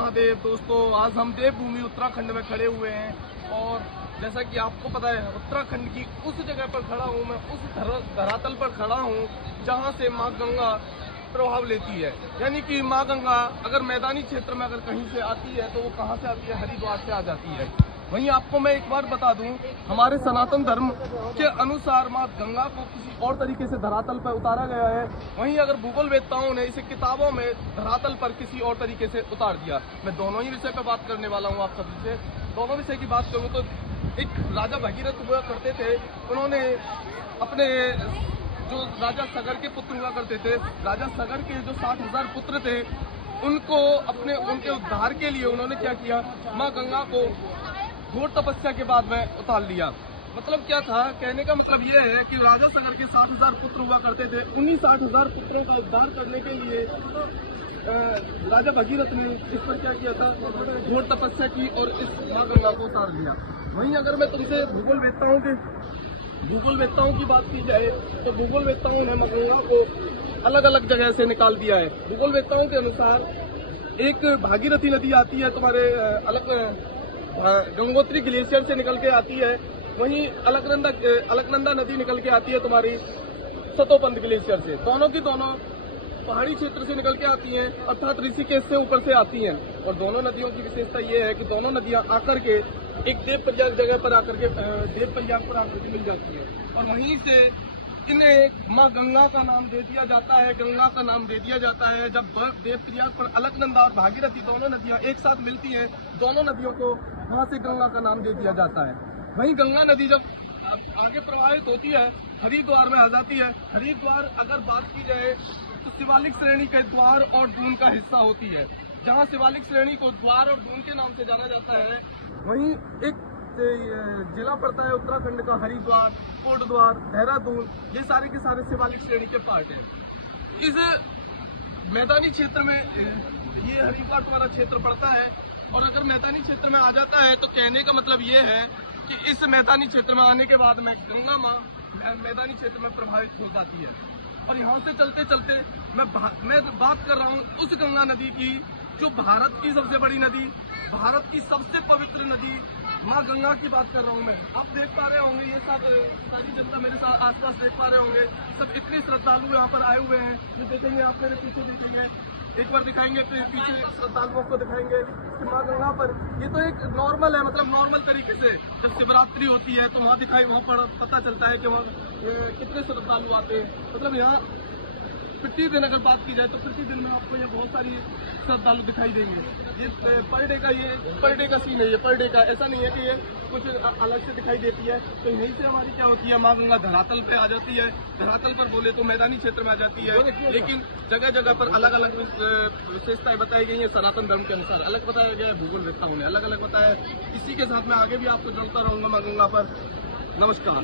महादेव। दोस्तों, आज हम देवभूमि उत्तराखंड में खड़े हुए हैं और जैसा कि आपको पता है, उत्तराखंड की उस जगह पर खड़ा हूँ मैं, उस धरातल पर खड़ा हूँ जहाँ से माँ गंगा प्रभाव लेती है। यानी कि माँ गंगा अगर मैदानी क्षेत्र में अगर कहीं से आती है तो वो कहाँ से आती है? हरिद्वार से आ जाती है। वहीं आपको मैं एक बार बता दूं, हमारे सनातन धर्म के अनुसार माँ गंगा को किसी और तरीके से धरातल पर उतारा गया है। वहीं अगर भूगोल वेत्ताओं ने इसे किताबों में धरातल पर किसी और तरीके से उतार दिया। मैं दोनों ही विषय पर बात करने वाला हूँ आप सभी से। दोनों विषय की बात करूँ तो एक राजा भगीरथ हुआ करते थे, उन्होंने अपने जो राजा सगर के पुत्र हुआ करते थे, राजा सगर के जो 60,000 पुत्र थे, उनके उद्धार के लिए उन्होंने क्या किया? माँ गंगा को घोर तपस्या के बाद में उतार लिया। मतलब क्या था? कहने का मतलब ये है कि राजा सगर के 60,000 पुत्र हुआ करते थे, उन्हीं 60,000 पुत्रों का उद्धार करने के लिए राजा भगीरथ ने इस पर क्या किया था? घोर तपस्या की और इस माँ गंगा को उतार लिया। वहीं अगर मैं तुमसे भूगोल वेत्ताओं की बात की जाए तो भूगोल वेत्ताओं ने माँ गंगा को अलग अलग जगह से निकाल दिया है। भूगोल वेत्ताओं के अनुसार एक भागीरथी नदी आती है तुम्हारे गंगोत्री ग्लेशियर से निकल के आती है। वहीं अलकनंदा नदी निकल के आती है तुम्हारी सतोपंथ ग्लेशियर से। दोनों की दोनों पहाड़ी क्षेत्र से निकल के आती हैं, अर्थात ऋषिकेश से ऊपर से आती हैं। और दोनों नदियों की विशेषता ये है कि दोनों नदियां आकर के एक देवप्रयाग जगह पर आकर के मिल जाती है और वहीं से इन्हें माँ गंगा का नाम दे दिया जाता है। गंगा का नाम दे दिया जाता है जब देवप्रयाग पर अलकनंदा और भागीरथी दोनों नदियां एक साथ मिलती हैं, दोनों नदियों को वहां से गंगा का नाम दे दिया जाता है। वहीं गंगा नदी जब आगे प्रवाहित होती है, हरिद्वार में आ जाती है। हरिद्वार अगर बात की जाए तो शिवालिक श्रेणी के द्वार और दून का हिस्सा होती है। जहाँ शिवालिक श्रेणी को द्वार और दून के नाम से जाना जाता है, वहीं एक जिला पड़ता है उत्तराखंड का हरिद्वार, कोटद्वार, देहरादून, ये सारे के सारे शिवालिक श्रेणी के पार्ट है। इस मैदानी क्षेत्र में ये हरिद्वार तुम्हारा क्षेत्र पड़ता है और अगर मैदानी क्षेत्र में आ जाता है तो कहने का मतलब ये है कि इस मैदानी क्षेत्र में आने के बाद में गंगा माँ मैदानी क्षेत्र में प्रभावित हो जाती है। और यहाँ से चलते चलते मैं बात कर रहा हूँ उस गंगा नदी की जो भारत की सबसे बड़ी नदी, भारत की सबसे पवित्र नदी माँ गंगा की बात कर रहा हूँ मैं। आप देख पा रहे होंगे, ये सब सारी जनता मेरे साथ आसपास देख पा रहे होंगे, सब कितने श्रद्धालु यहाँ पर आए हुए हैं। ये देखेंगे, आप मेरे पीछे देखेंगे, एक बार दिखाएंगे, फिर पीछे श्रद्धालुओं को दिखाएंगे कि माँ गंगा पर ये तो एक नॉर्मल है, मतलब नॉर्मल तरीके से जब शिवरात्रि होती है तो वहाँ दिखाई, वहाँ पर पता चलता है कि वहाँ कितने श्रद्धालु आते हैं। मतलब यहाँ प्रतिदिन अगर बात की जाए तो प्रतिदिन में आपको ये बहुत सारी श्रद्धालु दिखाई देंगे। ये पर डे का सीन है, ये पर डे का, ऐसा नहीं है कि ये कुछ अलग से दिखाई देती है। तो यहीं से हमारी क्या होती है, माँ गंगा धरातल पे आ जाती है। धरातल पर बोले तो मैदानी क्षेत्र में आ जाती है, लेकिन जगह जगह पर अलग अलग विशेषताएं बताई गई है। सनातन धर्म के अनुसार अलग बताया गया है, भूगोल वेत्ताओं ने अलग अलग बताया है। इसी के साथ मैं आगे भी आपको जोड़ता रहूंगा माँ गंगा पर। नमस्कार।